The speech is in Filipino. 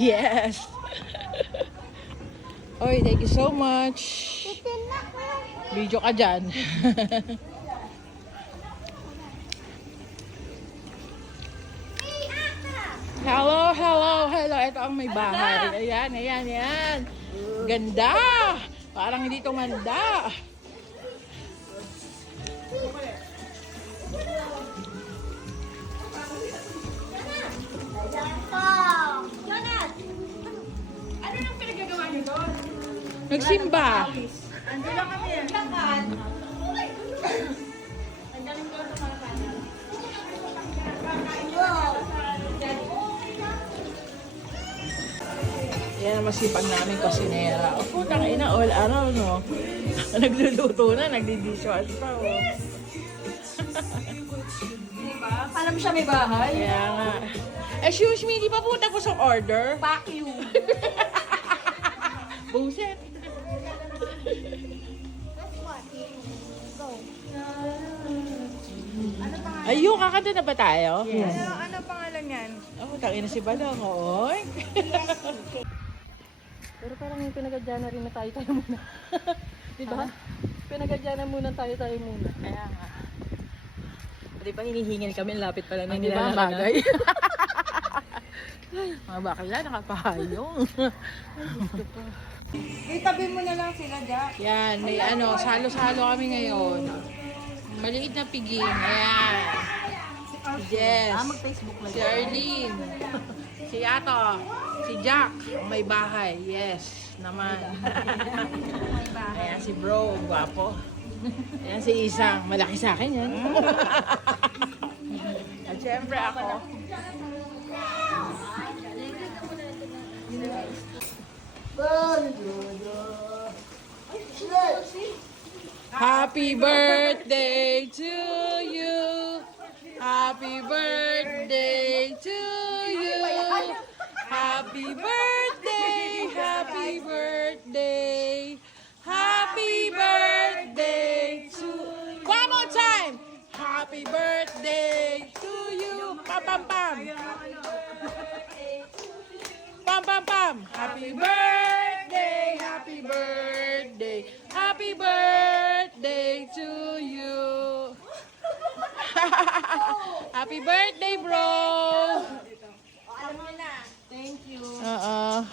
Yes. Oy, thank you so much. Video ka dyan. Hello, hello, hello. Ito ang may bahay. Ayan, ayan, ayan. Ganda. Parang hindi tumanda. Jonas! Ano yung pinagagawa niyo doon? Nagsimba. Ando lang kami. Lakad. Ang galing ko sa mga kanan. Wow! Yan ang masipag namin kusinera. O putang ina, all araw, no? Nagluluto na, nagdi-dishwash pa, oh. Diba? Alam mo siya may bahay? Kaya nga. Excuse me, di pa po tapos ang order? Fuck you! Buset. Ayun, kakanta na ba tayo? Ano pangalan yan? Oh, tangina si Badang, oy. Pero parang yung pinagadya na rin na tayo muna. Diba? Pinagadya na muna tayo muna. Kaya nga. Di ba hinihingin kami, lapit pala na Ang diba ang nilalaro bagay? na. Mga bakla, nakapahayong. Itabi mo na lang sila, Jack. Yan, may ano, salo-salo kami ngayon. Maliit na piging, ayan. Yes. Mag-Facebook lang. Si Arlene. Si Ato. Si Jack. Ang may bahay. Yes. Naman. Ayan si bro. Gwapo. Ayan si Isang. Malaki sa akin yan. At syempre ako. Happy birthday to you. Happy birthday to you. Happy birthday. Happy birthday. Happy birthday to. One more time. Happy birthday to you. Pam pam pam. Pam pam pam. Happy birthday. Happy birthday. Happy birthday to you. Happy birthday, bro. Alam mo na. Thank you. Oo.